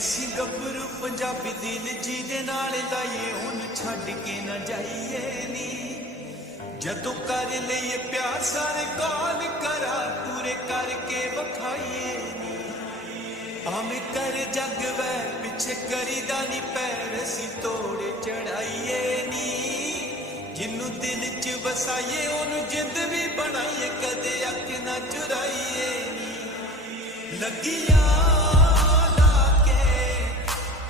ਅਸੀਂ ਗੱਭਰੂ ਪੰਜਾਬੀ ਦਿਲ ਜਿਹਦੇ ਨਾਲ ਲਾਈਏ ਉਹਨੂੰ ਛੱਡ ਕੇ ਨਾ ਜਾਈਏ ਨੀ ਜਦੋਂ ਕਰ ਲਈਏ ਪਿਆਰ ਸਾਰੇ ਕਾਲ ਕਰਾ ਪੂਰੇ ਕਰਕੇ ਵਿਖਾਈਏ ਨੀ ਆਵੇਂ ਕਰ ਜੱਗ ਵੈ ਪਿੱਛੇ ਕਰੀਦਾ ਨੀ ਪੈਰ ਅਸੀਂ ਤੋੜੇ ਚੜਾਈਏ ਨੀ ਜਿਹਨੂੰ ਦਿਲ 'ਚ ਵਸਾਈਏ ਉਹਨੂੰ ਜਿੰਦ ਵੀ ਬਣਾਈਏ ਕਦੇ ਅੱਖ ਨਾ ਚੁਰਾਈਏ ਨੀ ਲੱਗੀਆਂ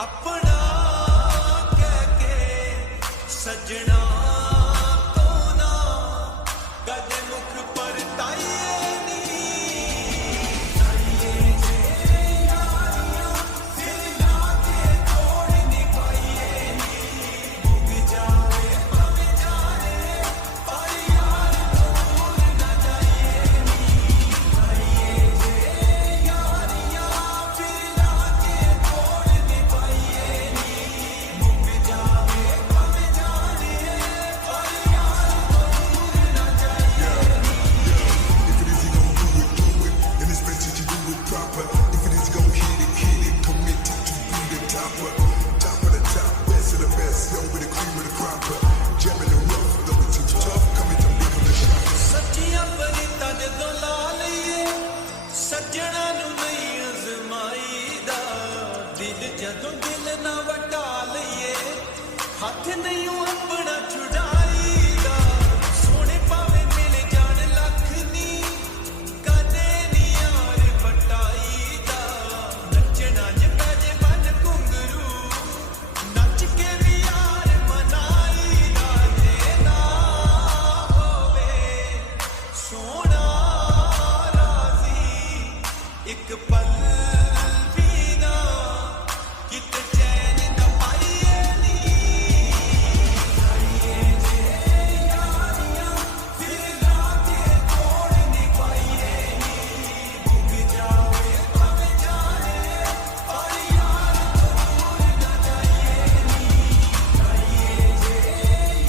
अपना कह के सजना तो ना कद मुख पर ताइए नी ताइए जे यारियां दिल लाके तोड़ नहीं पाइए नी मुक जावे पवे जाने पर यार दूर न जाइए नी ताइए जे यारियां दिल लाके तोड़ नहीं सजना नू नहीं अजमाईदा दिल जदों दिल ना वटा लईए हथ नहीं अपना छुड़ाईदा सोने पावे मिल जान लख नी कदे नी यार वटाईदा नचना जे बन घुंगरू नच के भी यार मनाईदा जे ना होवे सोना एक पल भी ना कित चैन न पाइए नी ताइए जे यारियां दिल लाके तोड़ नहीं पाइए नी मुक जावे पवे जाने और यार दूर न जाइए नी ताइए जे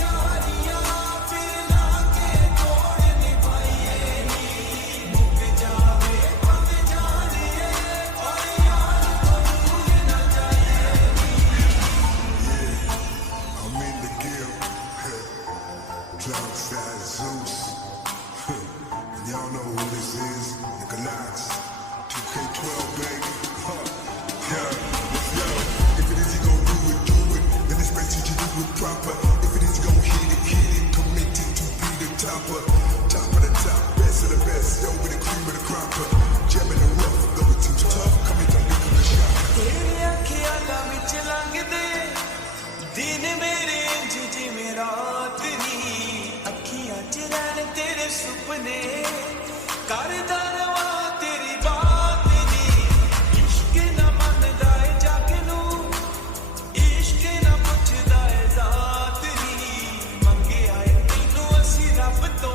यारियां दिल लाके तोड़ नहीं पाइए नी मुक जावे Zeus, and y'all know who this is, Nicolás, 2K12 baby, yeah, if it is he gon' do it, then it's best that you do it proper, if it is he gon' hit it, committed to be the topper, top of the top, best of the best, yo with the cream of the cropper, gem in the rough, though it seems tough, come in, don't become a shot. तेरे ख्यालां विच लंघदे दिन मेरे जिजे में रात नी अखियां च रैन तेरे सुपने करदा रवा तेरी बात नी इश्क ना मनदा ए जग नू इश्क ना पुछदा ए जात नी मंगे आए तैनू असी रब तो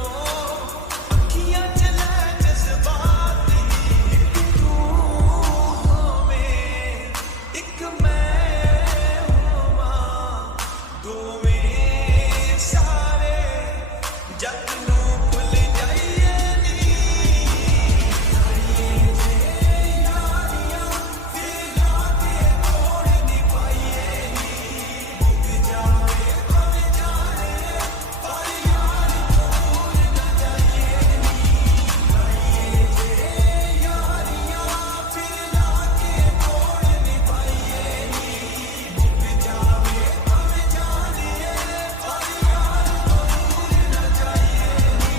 अखियां च लै जज्बात नी एक तू होवे एक मैं होवां दोवें सारे जग नू भुल जाइए नी ताइए जे यारियां दिल लाके तोड़ नहीं पाइए नी मुक जावे पवे जाने पर यार दूर न जाइए नी ताइए जे यारियां दिल लाके तोड़ नहीं पाइए नी मुक जावे पवे जाने पर यार दूर न जाइए नी